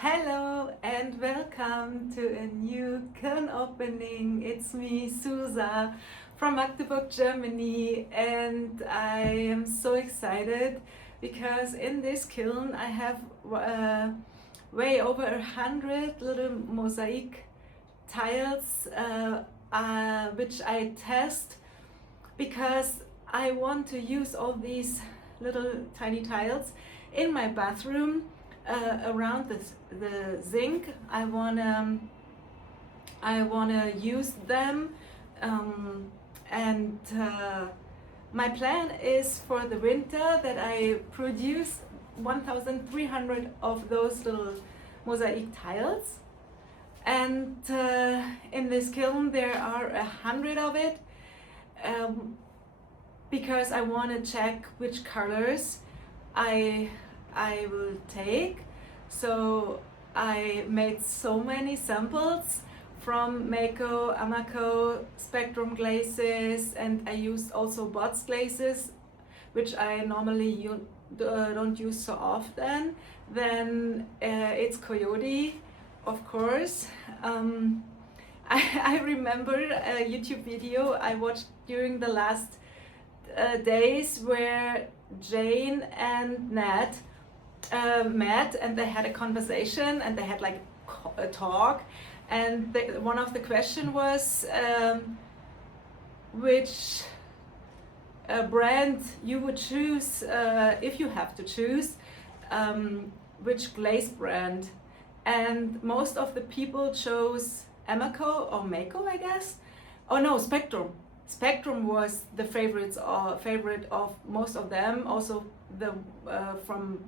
Hello and welcome to a new Kiln opening. It's me, Susa, from Magdeburg, Germany, and I am so excited because in this kiln I have way over 100 little mosaic tiles which I test because I want to use all these little tiny tiles in my bathroom around the sink. I wanna use them, and my plan is for the winter that I produce 1,300 of those little mosaic tiles, and in this kiln there are 100 of it, um, because I want to check which colors I will take. So I made so many samples from Mako, Amako, Spectrum glazes, and I used also Bots glazes, which I normally don't use so often. Then it's Coyote, of course. I remember a YouTube video I watched during the last days where Jane and Nat met and they had a conversation and they had like a talk, and one of the question was which brand you would choose if you have to choose, which glaze brand, and most of the people chose Emako or Mako, I guess. Oh no, Spectrum. Spectrum was the favorite of most of them, also the from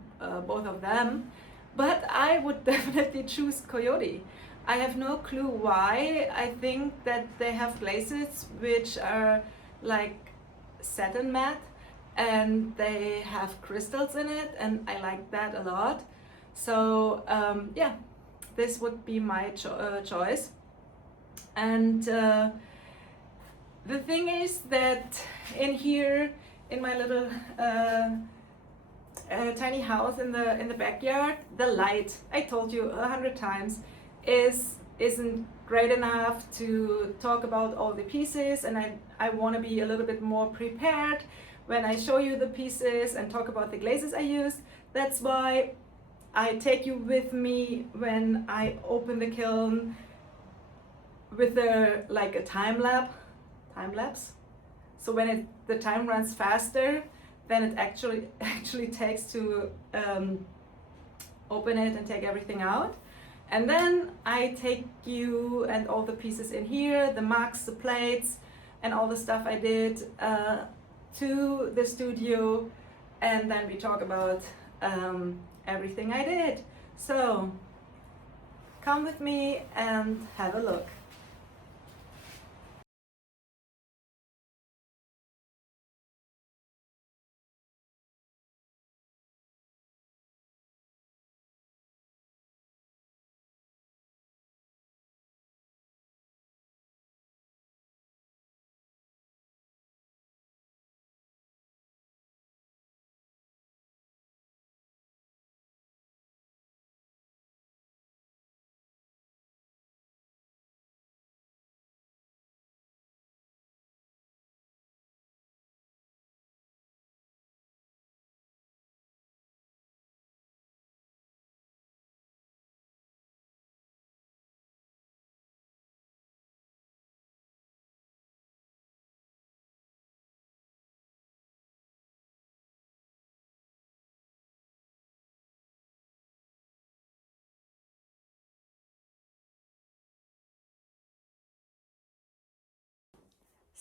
both of them. But I would definitely choose Coyote. I have no clue why. I think that they have glazes which are like satin matte and they have crystals in it, and I like that a lot. So yeah, this would be my choice. And the thing is that in here, in my little tiny house in the backyard, the light, I told you 100 times, isn't great enough to talk about all the pieces, and I want to be a little bit more prepared when I show you the pieces and talk about the glazes I use. That's why I take you with me when I open the kiln with like a time lapse. So when the time runs faster, then it actually takes to open it and take everything out. And then I take you and all the pieces in here, the mugs, the plates, and all the stuff I did to the studio, and then we talk about everything I did. So come with me and have a look.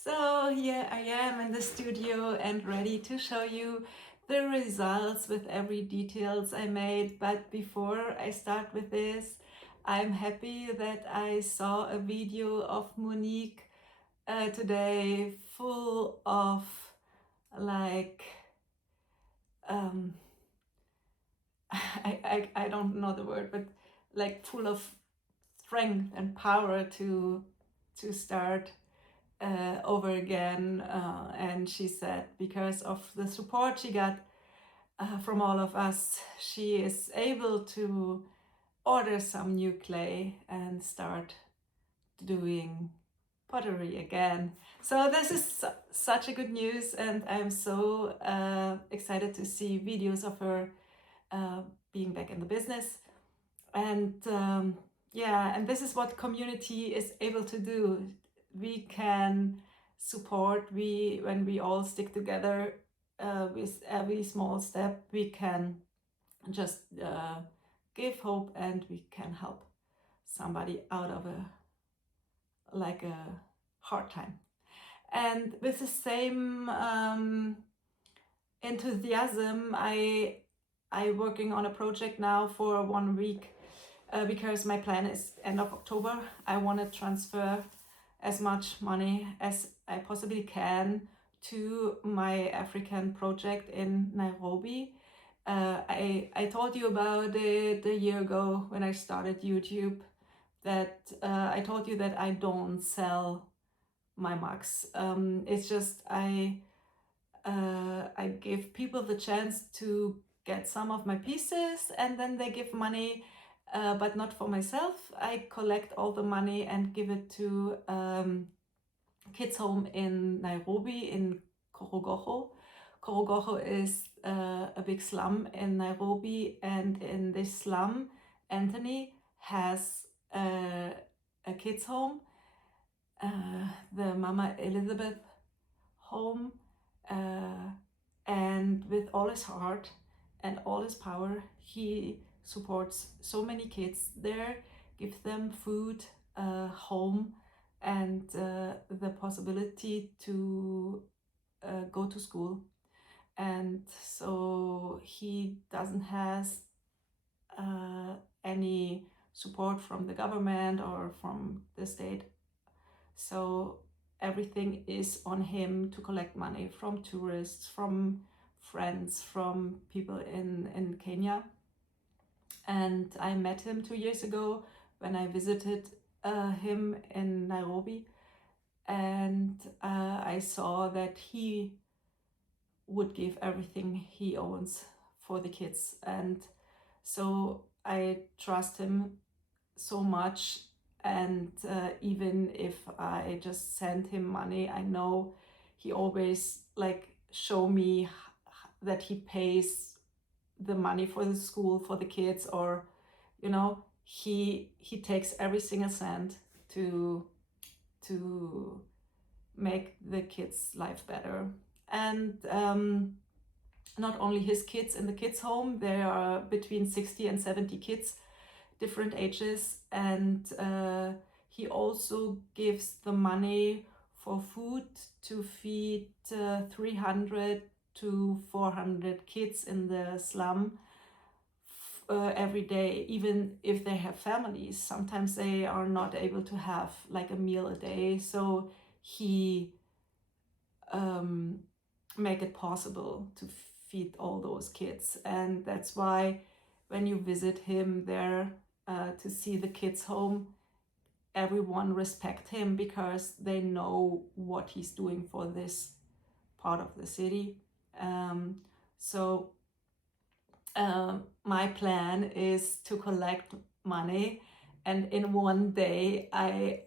So here I am in the studio and ready to show you the results with every details I made. But before I start with this, I'm happy that I saw a video of Monique today, full of like um, I don't know the word, but like full of strength and power to start over again, and she said because of the support she got from all of us, she is able to order some new clay and start doing pottery again. So this is such a good news, and I'm so excited to see videos of her being back in the business. And yeah, and this is what community is able to do. We can support, when we all stick together with every small step, we can just give hope, and we can help somebody out of a hard time. And with the same enthusiasm, I working on a project now for 1 week because my plan is end of October. I want to transfer as much money as I possibly can to my African project in Nairobi. I told you about it a year ago when I started YouTube, that I told you that I don't sell my mugs. It's just I give people the chance to get some of my pieces, and then they give money, but not for myself. I collect all the money and give it to kids home in Nairobi, in Korogocho. Korogocho is a big slum in Nairobi, and in this slum, Anthony has a kids home, the Mama Elizabeth home, and with all his heart and all his power, he supports so many kids there, gives them food, home, and the possibility to go to school. And so he doesn't has any support from the government or from the state. So everything is on him to collect money from tourists, from friends, from people in Kenya. And I met him 2 years ago when I visited him in Nairobi, and I saw that he would give everything he owns for the kids. And so I trust him so much, and even if I just send him money, I know he always show me that he pays the money for the school for the kids, or he takes every single cent to make the kids' life better. And not only his kids in the kids home, there are between 60 and 70 kids, different ages, and he also gives the money for food to feed 300 to 400 kids in the slum every day, even if they have families. Sometimes they are not able to have a meal a day, so he make it possible to feed all those kids. And that's why when you visit him there to see the kids home, everyone respect him, because they know what he's doing for this part of the city. So my plan is to collect money, and in 1 day I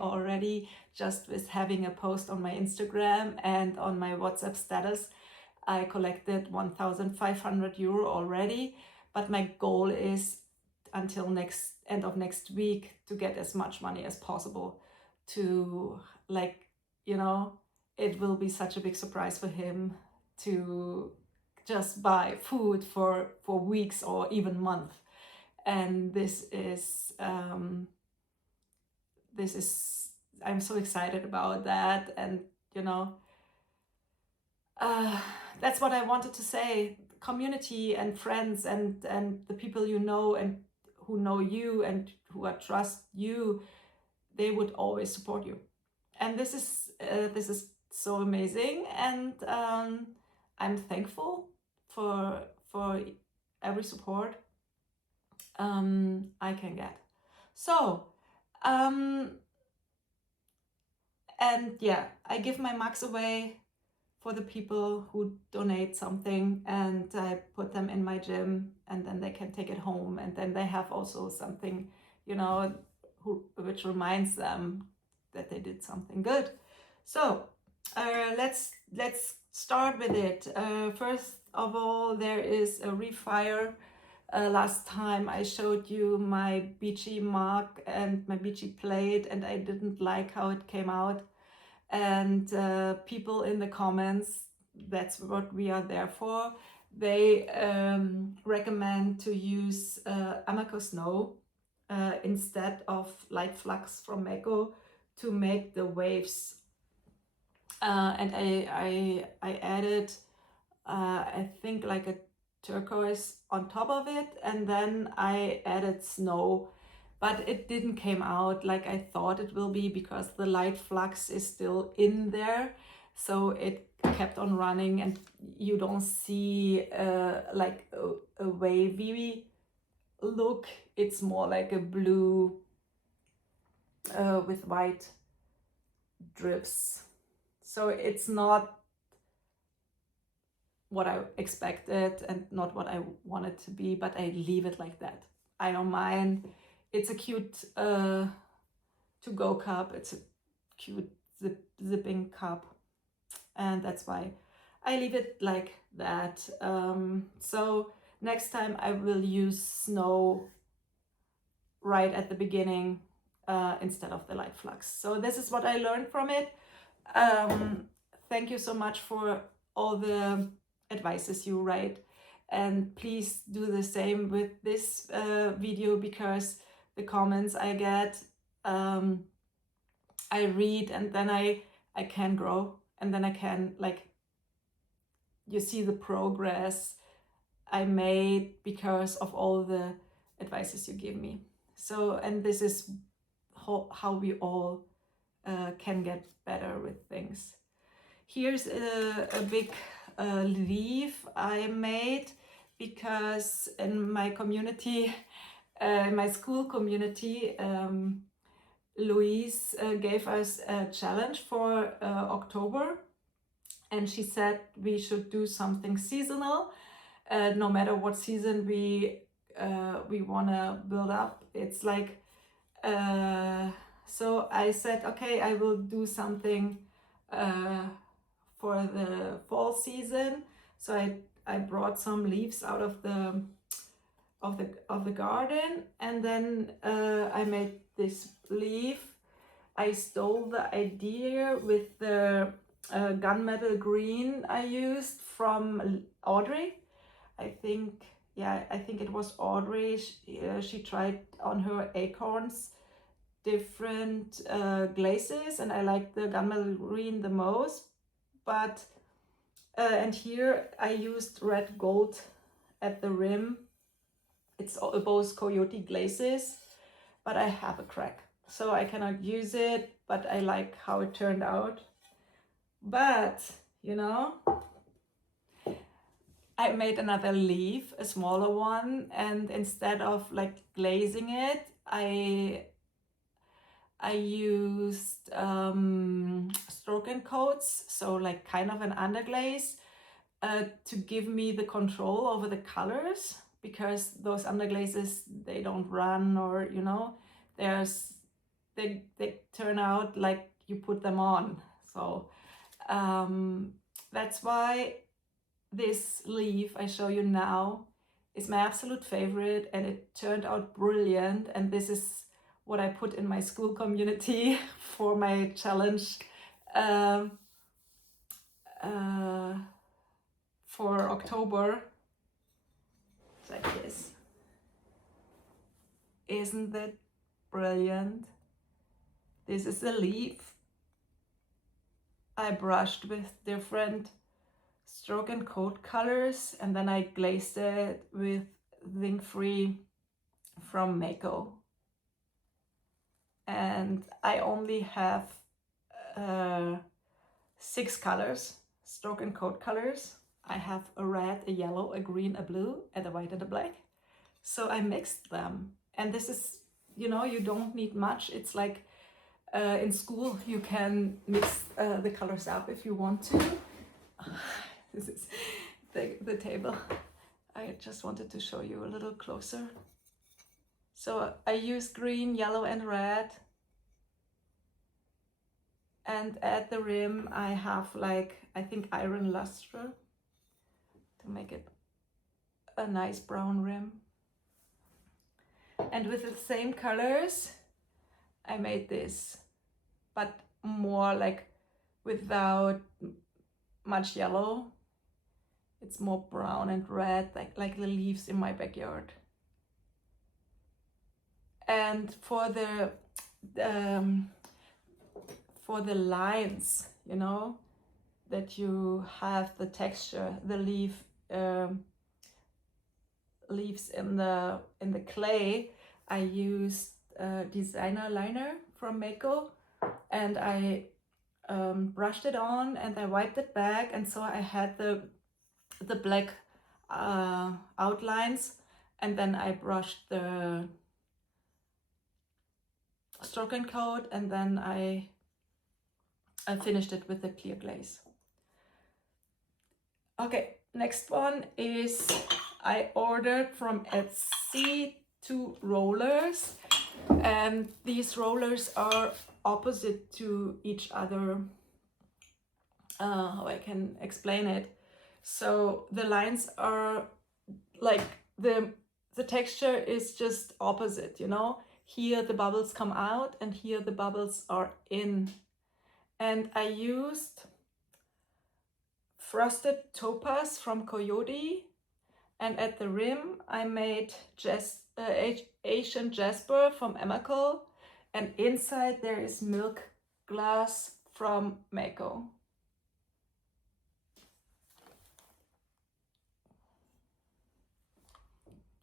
already, just with having a post on my Instagram and on my WhatsApp status, I collected 1,500 euro already. But my goal is until end of next week to get as much money as possible to it will be such a big surprise for him to just buy food for weeks or even months. And this is I'm so excited about that. And that's what I wanted to say. Community and friends and the people you know and who know you and who trust you, they would always support you. And this is so amazing, and I'm thankful for every support I can get. So and yeah, I give my mugs away for the people who donate something, and I put them in my gym, and then they can take it home, and then they have also something, you know, which reminds them that they did something good. So let's start with it. First of all, there is a refire. Last time I showed you my beachy mug and my beachy plate, and I didn't like how it came out. And people in the comments, that's what we are there for. They recommend to use Amaco Snow instead of light flux from Mako to make the waves. And I added, I think, like a turquoise on top of it, and then I added snow, but it didn't came out like I thought it will be because the light flux is still in there, so it kept on running, and you don't see like a wavy look. It's more like a blue with white drips, so it's not what I expected and not what I wanted to be, but I leave it like that. I don't mind. It's a cute to-go cup. It's a cute zipping cup, and that's why I leave it like that. So next time I will use snow right at the beginning instead of the light flux. So this is what I learned from it. Thank you so much for all the advices you write, and please do the same with this video, because the comments I get, I read, and then I can grow, and then I can, like, you see the progress I made because of all the advices you give me. So, and this is how we all can get better with things. Here's a big leaf I made because in my community, my school community, Louise gave us a challenge for October, and she said we should do something seasonal, no matter what season we want to build up. It's like, so I said, okay, I will do something for the fall season. So I brought some leaves out of the garden, and then I made this leaf. I stole the idea with the gunmetal green I used from Audrey. I think it was Audrey. She tried on her acorns different glazes, and I like the gunmetal green the most. But and here I used red gold at the rim. It's both coyote glazes, but I have a crack, so I cannot use it, but I like how it turned out. But you know, I made another leaf, a smaller one, and instead of like glazing it, I used stroke and coats, so like kind of an underglaze, to give me the control over the colors, because those underglazes, they don't run, or you know, they turn out like you put them on. So that's why this leaf I show you now is my absolute favorite, and it turned out brilliant. And this is what I put in my school community for my challenge for October. It's like this. Isn't that brilliant? This is the leaf I brushed with different stroke and coat colors, and then I glazed it with zinc free from Mako. And I only have 6 colors, stroke and coat colors. I have a red, a yellow, a green, a blue, and a white and a black. So I mixed them, and this is, you know, you don't need much. It's like in school you can mix the colors up if you want to. This is the table. I just wanted to show you a little closer. So I use green, yellow and red. And at the rim I have like, I think iron luster to make it a nice brown rim. And with the same colors I made this, but more like without much yellow. It's more brown and red, like the leaves in my backyard. And for the lines, you know, that you have the texture, the leaves in the clay, I used designer liner from Mako, and I brushed it on and I wiped it back, and so I had the black outlines, and then I brushed the stroke and coat, and then I finished it with the clear glaze. Okay, next one is I ordered from Etsy 2 rollers, and these rollers are opposite to each other. How I can explain it? So the lines are like the texture is just opposite, you know. Here the bubbles come out and here the bubbles are in. And I used frosted topaz from Coyote, and at the rim I made Asian jasper from Emmerkel, and inside there is milk glass from Mako.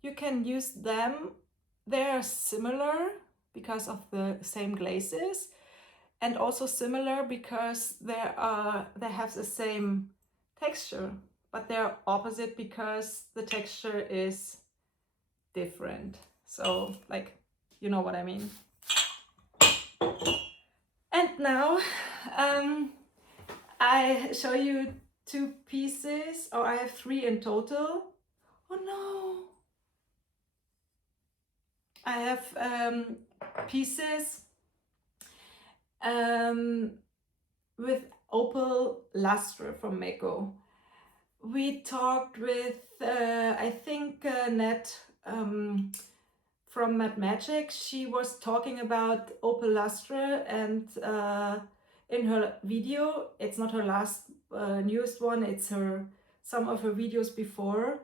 You can use them. They are similar because of the same glazes, and also similar because they have the same texture, but they're opposite because the texture is different. So like, you know what I mean. And now I show you 2 pieces, or I have 3 in total. Oh no! I have pieces with opal luster from Mako. We talked with I think Nat from Mad Magic. She was talking about opal luster, and in her video, it's not her last newest one, it's some of her videos before.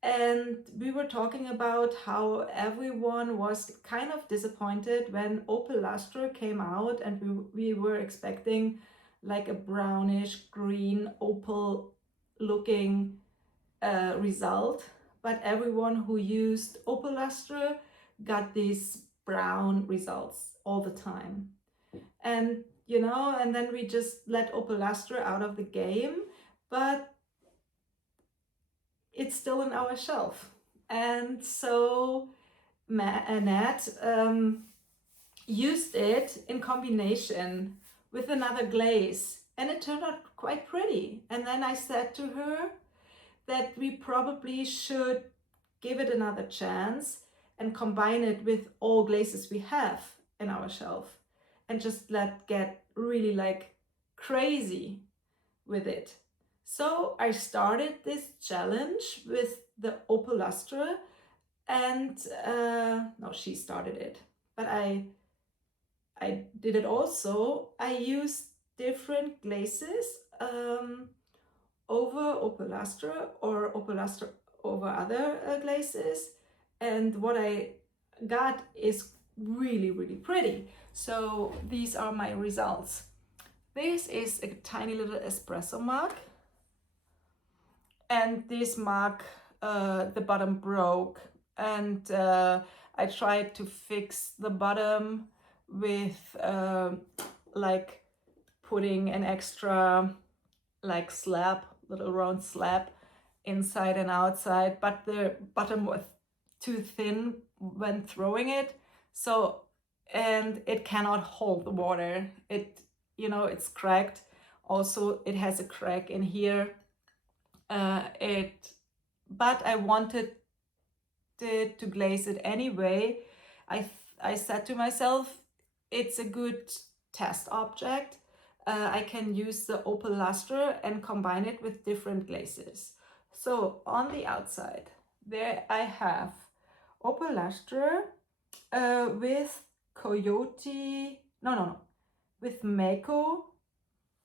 And we were talking about how everyone was kind of disappointed when opal luster came out, and we were expecting like a brownish green opal looking result, but everyone who used opal luster got these brown results all the time. And you know, and then we just let opal luster out of the game, but it's still in our shelf. And so Nat used it in combination with another glaze, and it turned out quite pretty. And then I said to her that we probably should give it another chance and combine it with all glazes we have in our shelf, and just get really like crazy with it. So I started this challenge with the opal luster, and no, she started it, but I did it also. I used different glazes over opal luster, or opal luster over other glazes, and what I got is really, really pretty. So these are my results. This is a tiny little espresso mug, and this mug, the bottom broke, and I tried to fix the bottom with like putting an extra like slab, little round slab inside and outside, but the bottom was too thin when throwing it, so, and it cannot hold the water. It, you know, it's cracked. Also, it has a crack in here But I wanted it to glaze it anyway. I said to myself, it's a good test object. I can use the opal luster and combine it with different glazes. So on the outside, there I have opal luster with coyote, with mako,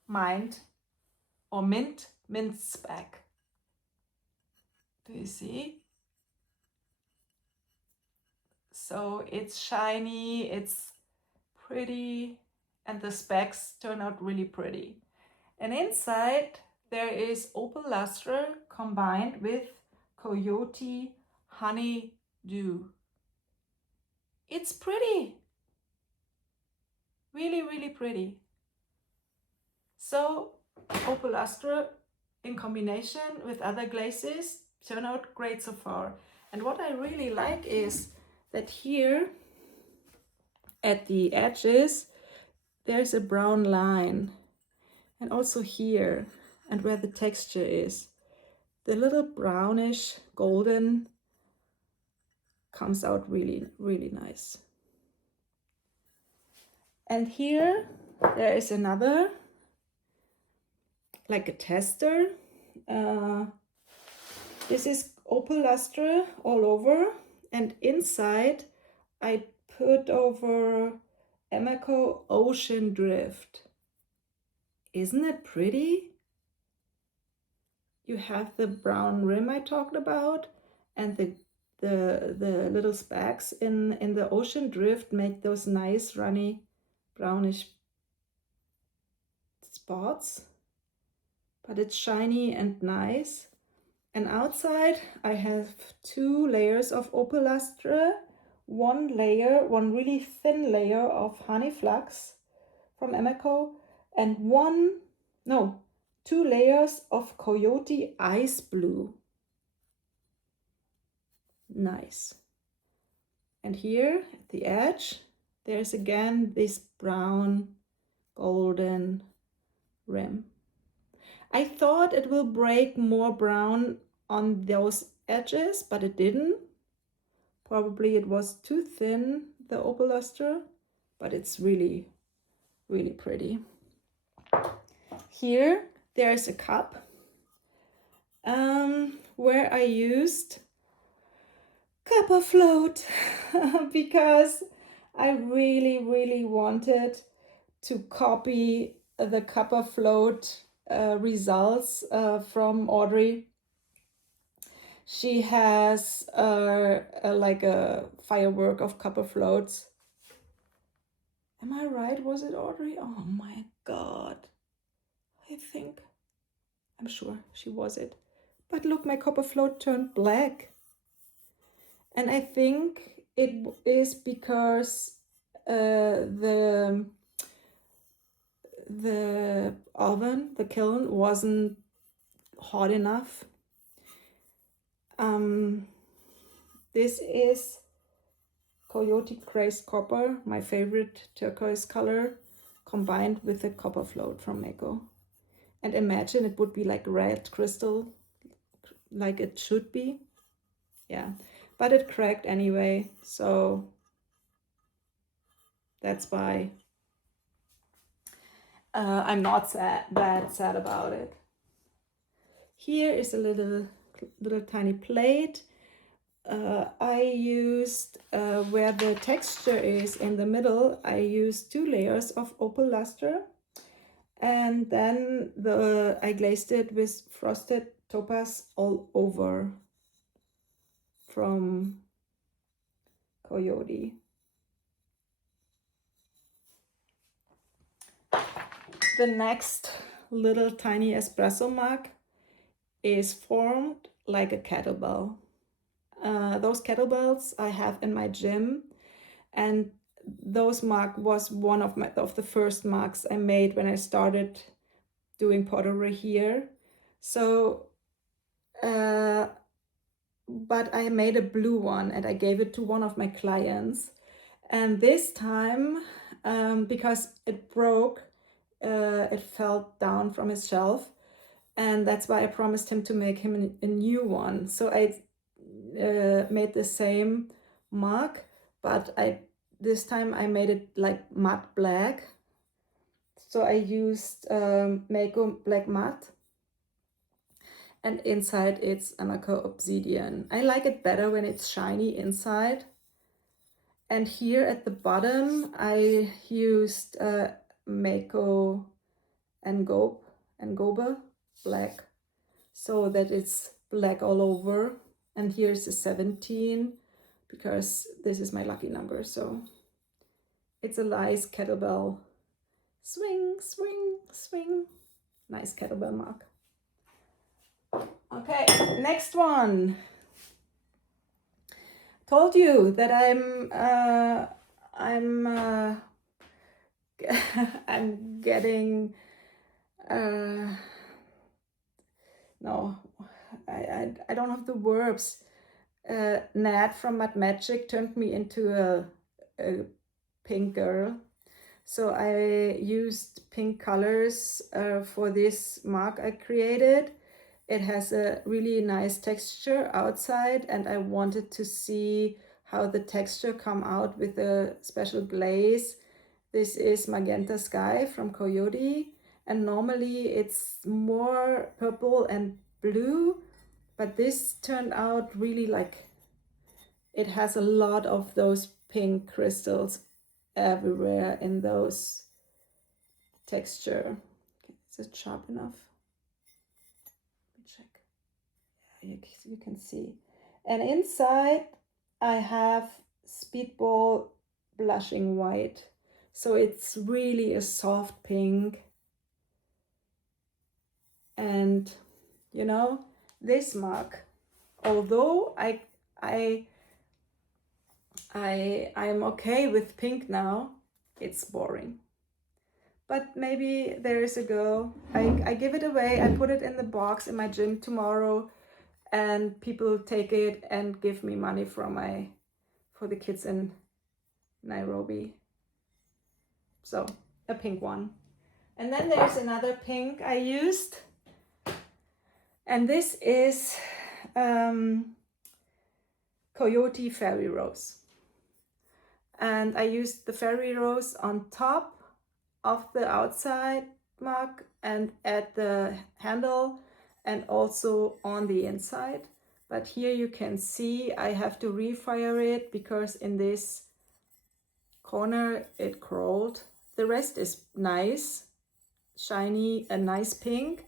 mint speck. Do you see? So it's shiny, it's pretty, and the specks turn out really pretty. And inside there is opal luster combined with coyote honey dew. It's pretty, really, really pretty. So opal luster in combination with other glazes turn out great so far. And what I really like is that here at the edges there's a brown line, and also here and where the texture is, the little brownish golden comes out really, really nice. And here there is another, like a tester. This is opal luster all over, and inside I put over Emako Ocean Drift. Isn't it pretty? You have the brown rim I talked about, and the little specks in the Ocean Drift make those nice runny brownish spots, but it's shiny and nice. And outside I have 2 layers of opal luster, one really thin layer of honey flux from Emako, and 2 layers of coyote ice blue. Nice. And here at the edge there's again this brown golden rim. I thought it will break more brown on those edges, but it didn't. Probably it was too thin, the opal luster, but it's really, really pretty. Here there's a cup where I used copper float because I really, really wanted to copy the copper float results from Audrey. She has like a firework of copper floats. Am I right? Was it Audrey? Oh my God. I'm sure she was it. But look, my copper float turned black. And I think it is because the oven, the kiln, wasn't hot enough. This is Coyote Crazed Copper, my favorite turquoise color, combined with the copper float from Mako. And imagine it would be like red crystal, like it should be. Yeah, but it cracked anyway, so that's why I'm not that sad about it. Here is a little tiny plate. I used, where the texture is in the middle, I used 2 layers of opal luster, and then I glazed it with frosted topaz all over from Coyote. The next little tiny espresso mug is formed like a kettlebell. Those kettlebells I have in my gym, and those mug was one of the first mugs I made when I started doing pottery here. So but I made a blue one and I gave it to one of my clients, and this time because it broke, it fell down from his shelf, and that's why I promised him to make him a new one. So I made the same mug, but this time I made it like matte black. So I used Mako black matte, and inside it's Amako obsidian. I like it better when it's shiny inside. And here at the bottom I used Mako and Gobe black, so that it's black all over. And here's the 17, because this is my lucky number. So it's a nice kettlebell. Swing, swing, swing. Nice kettlebell mark. Okay, next one. Told you that I'm getting no, I don't have the verbs. Nat from Mad Magic turned me into a pink girl. So I used pink colors for this mark I created. It has a really nice texture outside, and I wanted to see how the texture come out with a special glaze. This is Magenta Sky from Coyote, and normally it's more purple and blue, but this turned out really like it has a lot of those pink crystals everywhere in those texture. Okay, is it sharp enough? Let me check. Yeah, you can see. And inside I have Speedball blushing white. So it's really a soft pink. And you know, this mug, although I'm okay with pink now, it's boring. But maybe there is a girl. I give it away. I put it in the box in my gym tomorrow, and people take it and give me money for the kids in Nairobi. So a pink one. And then there's another pink I used, and this is Coyote Fairy Rose. And I used the fairy rose on top of the outside mug and at the handle, and also on the inside. But here you can see I have to refire it because in this corner it crawled. The rest is nice, shiny, a nice pink.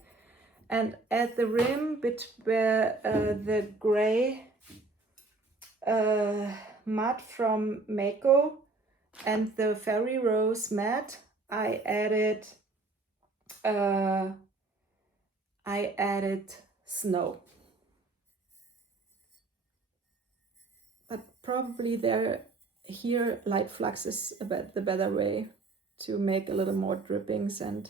And at the rim, where the gray matte from Mako and the fairy rose matte, I added snow. But probably here light flux is the better way to make a little more drippings, and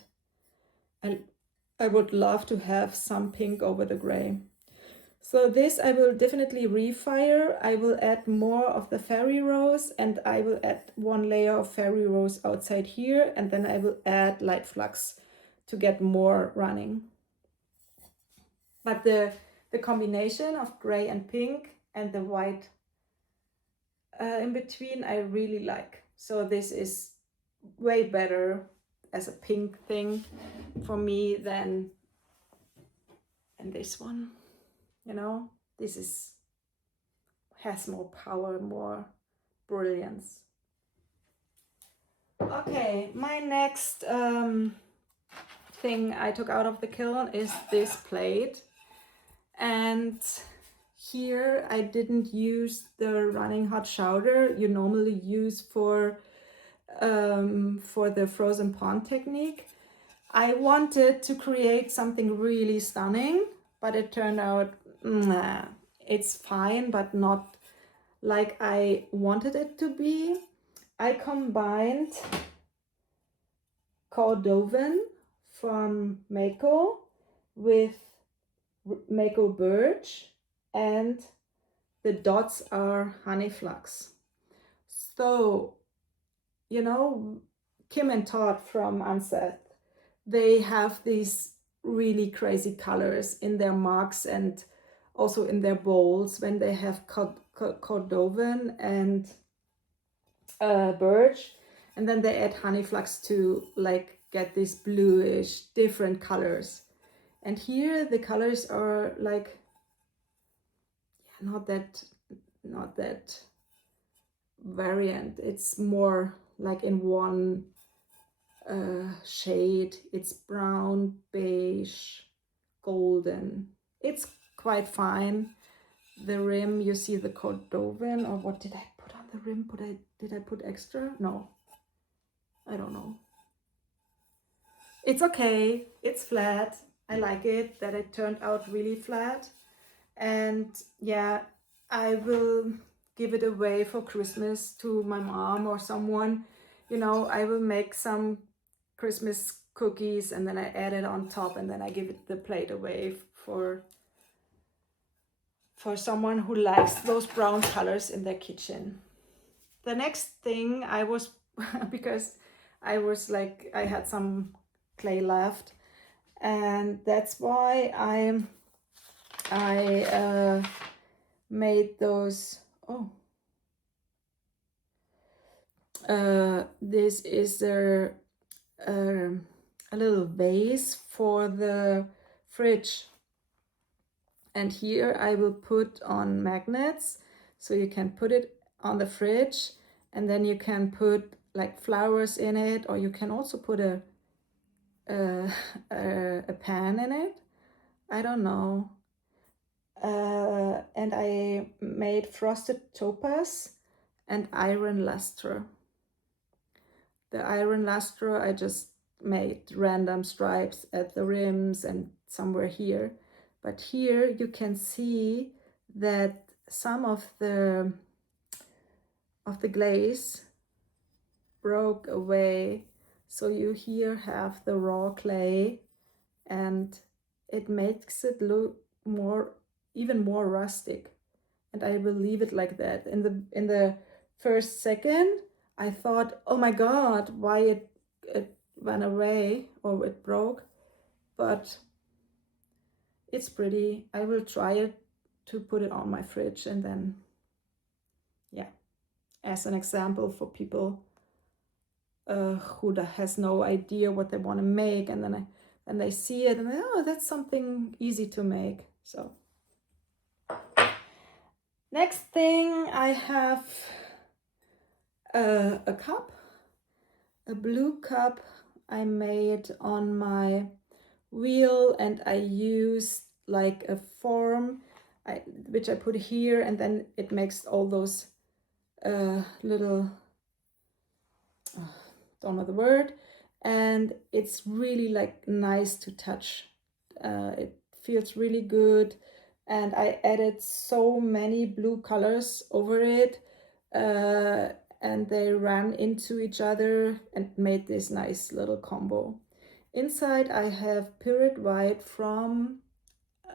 I would love to have some pink over the gray. So this I will definitely refire. I will add more of the fairy rose, and I will add one layer of fairy rose outside here, and then I will add light flux to get more running. But the combination of gray and pink and the white in between I really like. So this is way better as a pink thing for me than this one. You know, this has more power, more brilliance. Okay, my next thing I took out of the kiln is this plate. And here I didn't use the running hot chowder you normally use for the frozen pond technique. I wanted to create something really stunning, but it turned out it's fine, but not like I wanted it to be. I combined cordovan from Mako with Mako birch, and the dots are honey flux. So, you know, Kim and Todd from Unseth, they have these really crazy colors in their mugs and also in their bowls when they have cordovan and birch, and then they add honey flux to like get these bluish different colors. And here the colors are like not that variant. It's more like in one shade. It's brown, beige, golden. It's quite fine. The rim, you see the cordovan, or what did I put on the rim? Did I put extra? No, I don't know. It's okay. It's flat. I like it that it turned out really flat. And yeah, I will give it away for Christmas to my mom or someone. You know, I will make some Christmas cookies and then I add it on top, and then I give it the plate away for someone who likes those brown colors in their kitchen. The next thing I was because I was like, I had some clay left, and that's why I made those. This is a little vase for the fridge, and here I will put on magnets so you can put it on the fridge, and then you can put like flowers in it, or you can also put a pan in it. I don't know. And I made frosted topaz and iron luster. The iron luster, I just made random stripes at the rims and somewhere here. But here you can see that some of the glaze broke away. So you here have the raw clay, and it makes it look even more rustic. And I will leave it like that. In the first second, I thought, oh my God, why it went away or it broke. But it's pretty. I will try it to put it on my fridge, and then, yeah, as an example for people who has no idea what they want to make, and then they see it and oh, that's something easy to make. So next thing, I have a cup, a blue cup I made on my wheel, and I used like a form which I put here, and then it makes all those little don't know the word, and it's really like nice to touch. It feels really good, and I added so many blue colors over it, and they ran into each other and made this nice little combo. Inside I have purite white from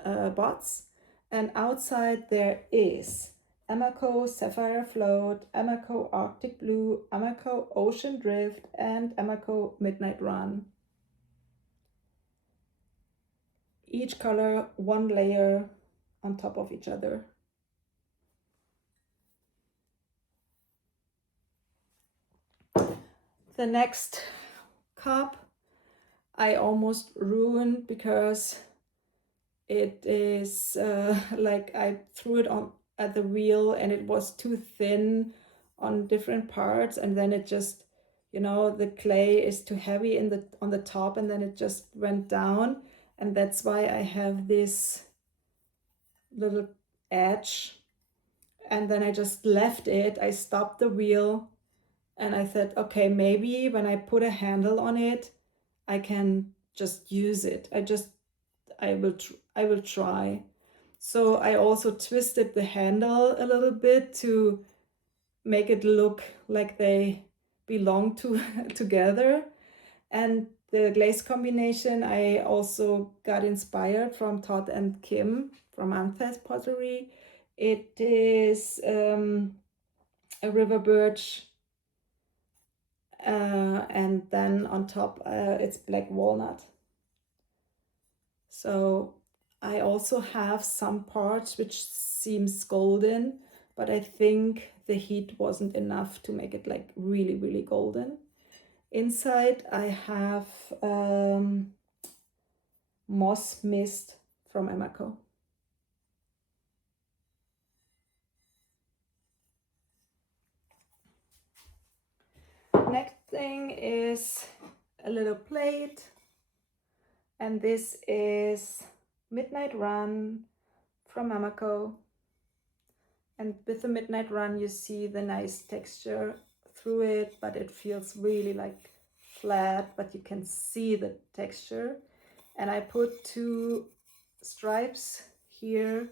Bots, and outside there is Amaco Sapphire Float, Amaco Arctic Blue, Amaco Ocean Drift, and Amaco Midnight Run. Each color one layer on top of each other. The next cup I almost ruined because it is like I threw it on at the wheel and it was too thin on different parts, and then it just, you know, the clay is too heavy on the top, and then it just went down, and that's why I have this little edge, and then I just left it. I stopped the wheel and I thought, okay, maybe when I put a handle on it I can just use it. I will try. So I also twisted the handle a little bit to make it look like they belong together. And the glaze combination, I also got inspired from Todd and Kim from Handmade Pottery. It is a river birch, and then on top it's black walnut. So I also have some parts which seems golden, but I think the heat wasn't enough to make it like really, really golden. Inside I have moss mist from Emako. Next thing is a little plate, and this is Midnight Run from Emako. And with the Midnight Run you see the nice texture through it, but it feels really like flat, but you can see the texture. And I put 2 stripes here,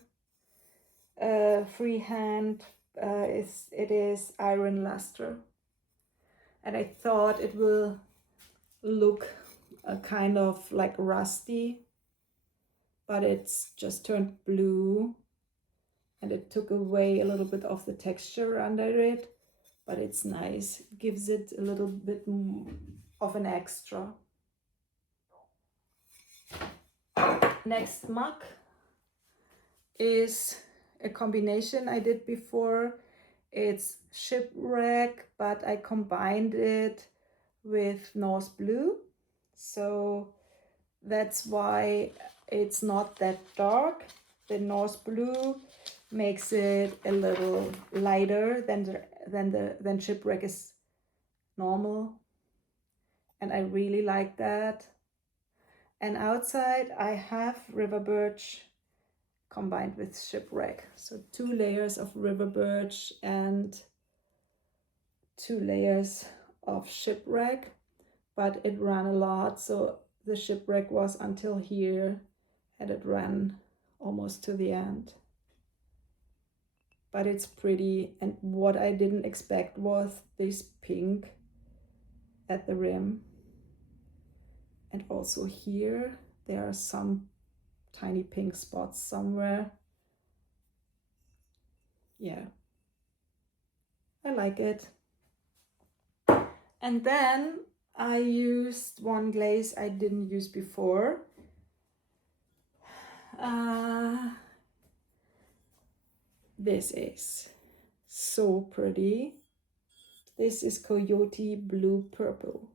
freehand, it is iron luster, and I thought it will look kind of like rusty, but it's just turned blue, and it took away a little bit of the texture under it, but it's nice. It gives it a little bit of an extra. Next mug is a combination I did before. It's shipwreck, but I combined it with Norse blue, so that's why it's not that dark. The Norse blue makes it a little lighter than shipwreck is normal, and I really like that. And outside I have river birch combined with shipwreck, so 2 layers of river birch and 2 layers of shipwreck, but it ran a lot, so the shipwreck was until here and it ran almost to the end. But it's pretty, and what I didn't expect was this pink at the rim. And also here there are some tiny pink spots somewhere. Yeah, I like it. And then I used one glaze I didn't use before. This is so pretty. This is Coyote Blue Purple.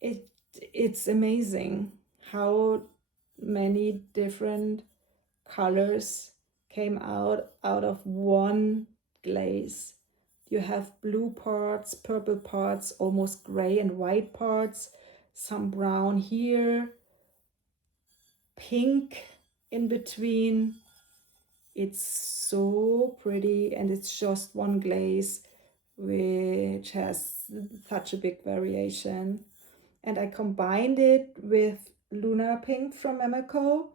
It's amazing how many different colors came out of one glaze. You have blue parts, purple parts, almost gray and white parts, some brown here, pink in between. It's so pretty, and it's just one glaze which has such a big variation. And I combined it with Lunar Pink from Emako,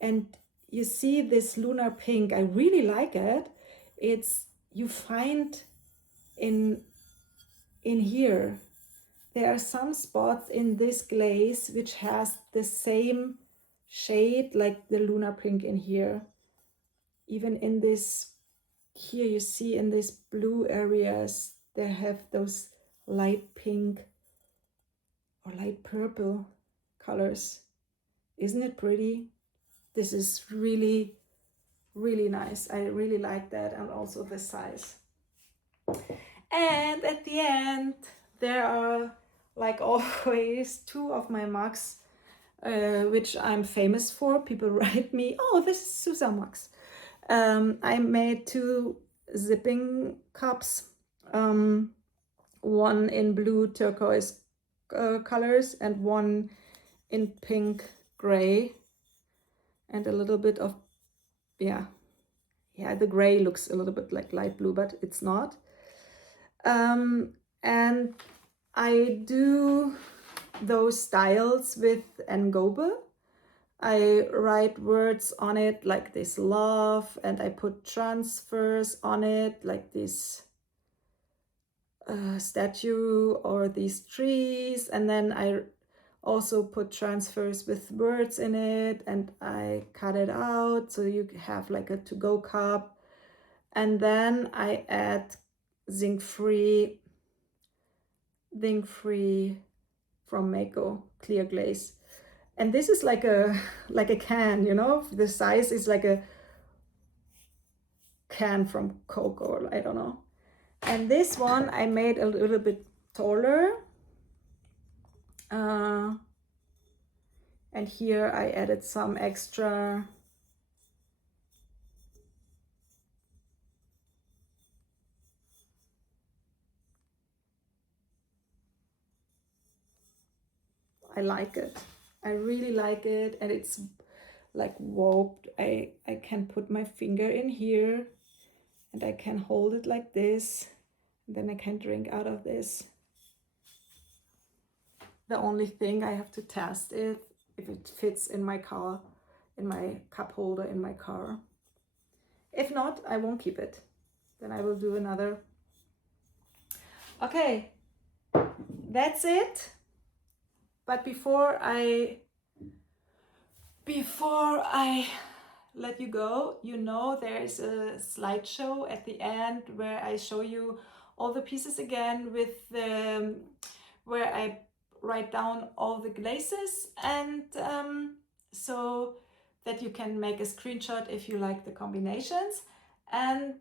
and you see this Lunar Pink, I really like it. It's, you find in here, there are some spots in this glaze which has the same shade like the Lunar Pink in here. Even in this, here you see in these blue areas, they have those light pink or light purple colors. Isn't it pretty? This is really, really nice. I really like that, and also the size. And at the end, there are, like always, 2 of my mugs, which I'm famous for. People write me, oh, this is Susa mugs. I made 2 zipping cups, one in blue turquoise colors and one in pink gray, and a little bit of, yeah, the gray looks a little bit like light blue, but it's not. And I do those styles with Ngobe. I write words on it like this love, and I put transfers on it like this statue or these trees, and then I also put transfers with words in it, and I cut it out so you have like a to-go cup. And then I add zinc free from Mako clear glaze, And this is like a can, you know, the size is like a can from Coke, or I don't know. And this one I made a little bit taller. And here I added some extra I like it. I really like it, and it's like warped. I can put my finger in here and I can hold it like this, and then I can drink out of this. The only thing I have to test is if it fits in my car, in my cup holder in my car. If not, I won't keep it. Then I will do another. Okay, that's it. But before I let you go, you know there's a slideshow at the end where I show you all the pieces again with the, where I write down all the glazes, and so that you can make a screenshot if you like the combinations. And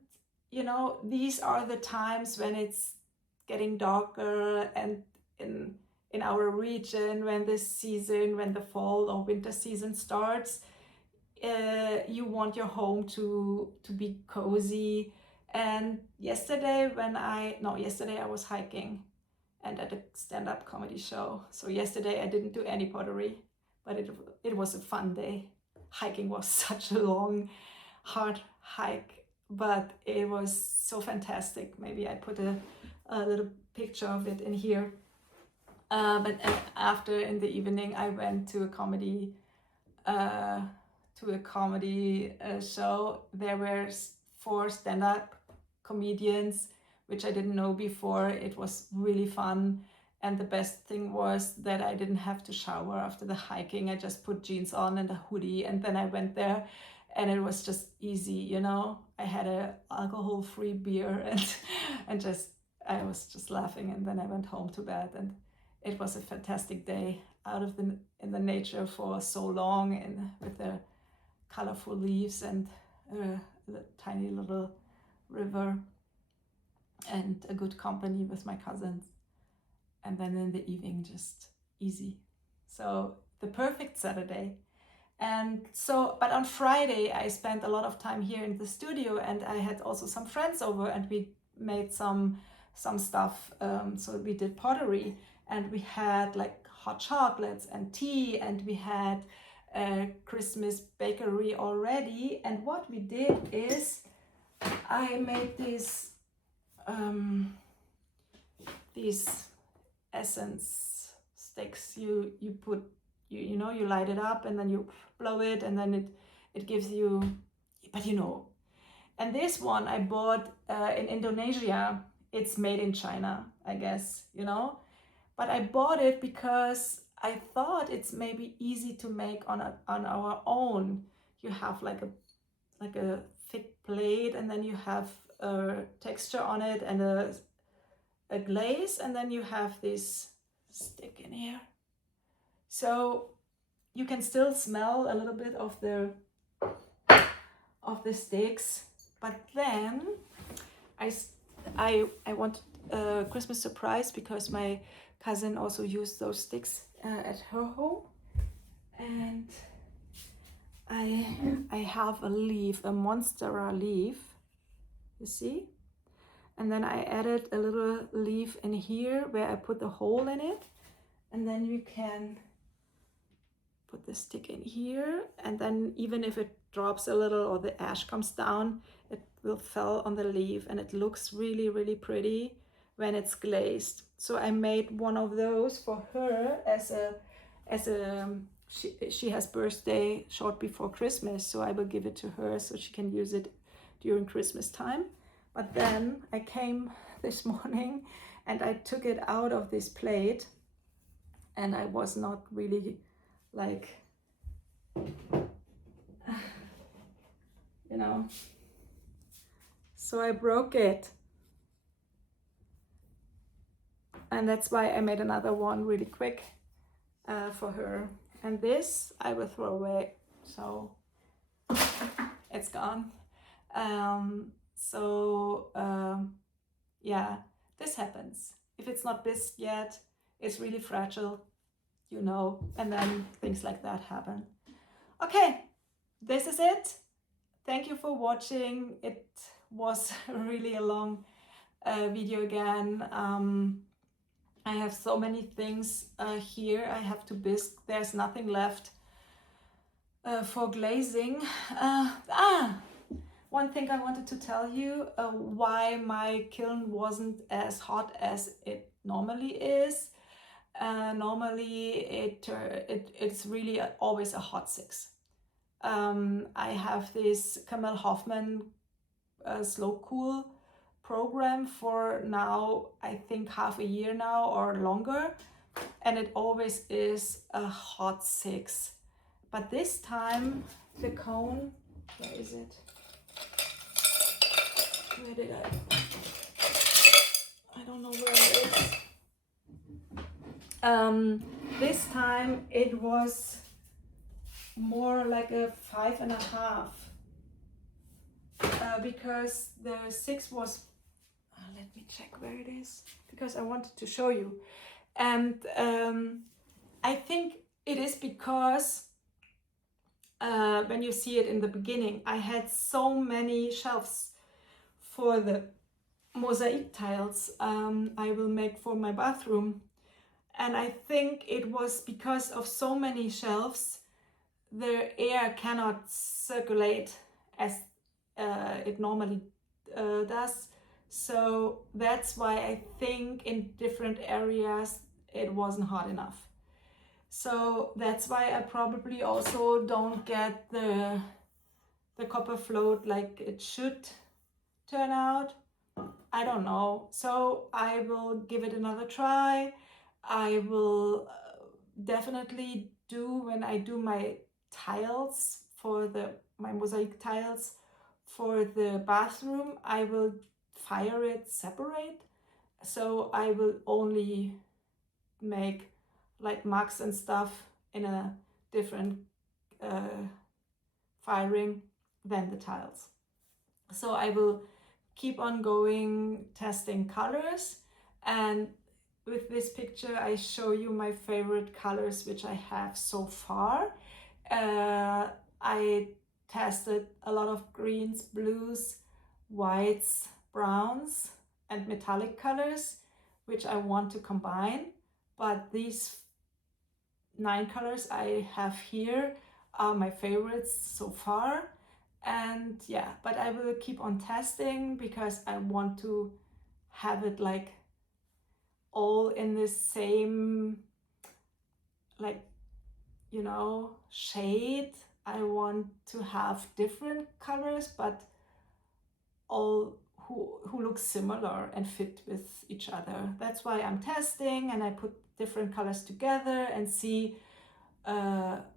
you know, these are the times when it's getting darker, and in our region, when this season, when the fall or winter season starts, you want your home to be cozy. And yesterday I was hiking and at a stand-up comedy show. So yesterday I didn't do any pottery, but it was a fun day. Hiking was such a long, hard hike, but it was so fantastic. Maybe I put a little picture of it in here. But after, in the evening, I went to a comedy show. There were 4 stand-up comedians, which I didn't know before. It was really fun, and the best thing was that I didn't have to shower after the hiking. I just put jeans on and a hoodie, and then I went there, and it was just easy, you know. I had a alcohol-free beer, and I was just laughing, and then I went home to bed, and it was a fantastic day out in the nature for so long, and with the colorful leaves and the tiny little river and a good company with my cousins. And then in the evening, just easy. So the perfect Saturday. And so, but on Friday, I spent a lot of time here in the studio, and I had also some friends over, and we made some stuff. So we did pottery, and we had like hot chocolates and tea, and we had a Christmas bakery already. And what we did is I made these essence sticks. You put, you know, you light it up and then you blow it, and then it gives you, but you know. And this one I bought in Indonesia. It's made in China, I guess, you know. But I bought it because I thought it's maybe easy to make on our own. You have like a thick plate, and then you have a texture on it and a glaze, and then you have this stick in here. So you can still smell a little bit of the sticks. But then I wanted a Christmas surprise, because my cousin also used those sticks at her home, and I have a leaf, a monstera leaf, you see, and then I added a little leaf in here where I put the hole in it, and then you can put the stick in here, and then even if it drops a little or the ash comes down, it will fall on the leaf, and it looks really, really pretty when it's glazed. So I made one of those for her as a she has birthday short before Christmas, so I will give it to her so she can use it during Christmas time. But then I came this morning and I took it out of this plate, and I was not really like, you know, so I broke it. And that's why I made another one really quick for her. And this I will throw away, so it's gone. Yeah, this happens. If it's not bisqued yet, it's really fragile, you know, and then things like that happen. Okay, this is it. Thank you for watching. It was really a long video again. I have so many things here I have to bisque. There's nothing left for glazing. One thing I wanted to tell you, why my kiln wasn't as hot as it normally is. Normally it's really always a hot 6. I have this Camel Hoffman slow cool program for now, I think half a year now or longer, and it always is a hot 6. But this time the cone, where is it? Where did I don't know where it is. This time it was more like a 5.5, because the 6 was, let me check where it is, because I wanted to show you. And I think it is because when you see it in the beginning, I had so many shelves for the mosaic tiles I will make for my bathroom. And I think it was because of so many shelves, the air cannot circulate as it normally does. So that's why I think in different areas it wasn't hot enough. So that's why I probably also don't get the copper float like it should turn out. I don't know. So I will give it another try. I will definitely do, when I do my tiles for my mosaic tiles for the bathroom, I will fire it separate. So I will only make like mugs and stuff in a different firing than the tiles. So I will keep on going, testing colors, and with this picture I show you my favorite colors which I have so far. I tested a lot of greens, blues, whites, browns and metallic colors which I want to combine, but these 9 colors I have here are my favorites so far. And yeah, but I will keep on testing because I want to have it like all in the same, like, you know, shade. I want to have different colors, but all who look similar and fit with each other. That's why I'm testing, and I put different colors together and see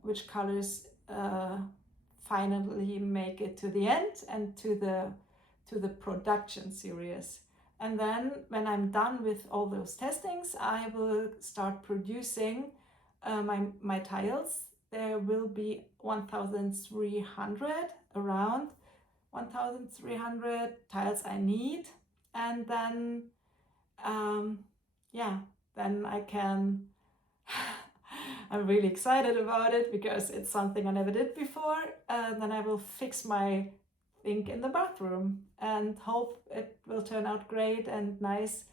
which colors finally make it to the end and to the production series. And then when I'm done with all those testings, I will start producing my tiles. There will be 1,300, around 1,300 tiles I need. And then yeah, then I can I'm really excited about it because it's something I never did before. Then I will fix my sink in the bathroom and hope it will turn out great and nice.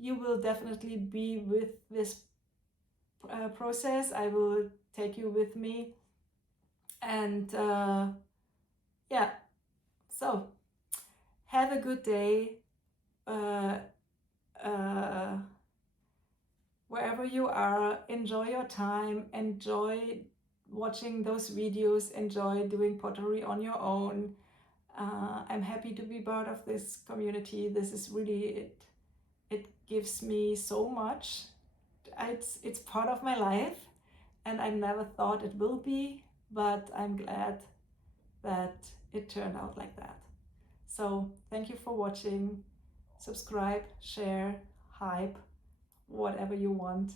You will definitely be with this process. I will take you with me. And yeah, so have a good day. Wherever you are, enjoy your time, enjoy watching those videos, enjoy doing pottery on your own. I'm happy to be part of this community. This is really, it gives me so much. It's part of my life, and I never thought it will be, but I'm glad that it turned out like that. So thank you for watching. Subscribe, share, hype, whatever you want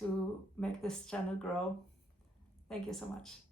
to make this channel grow. Thank you so much.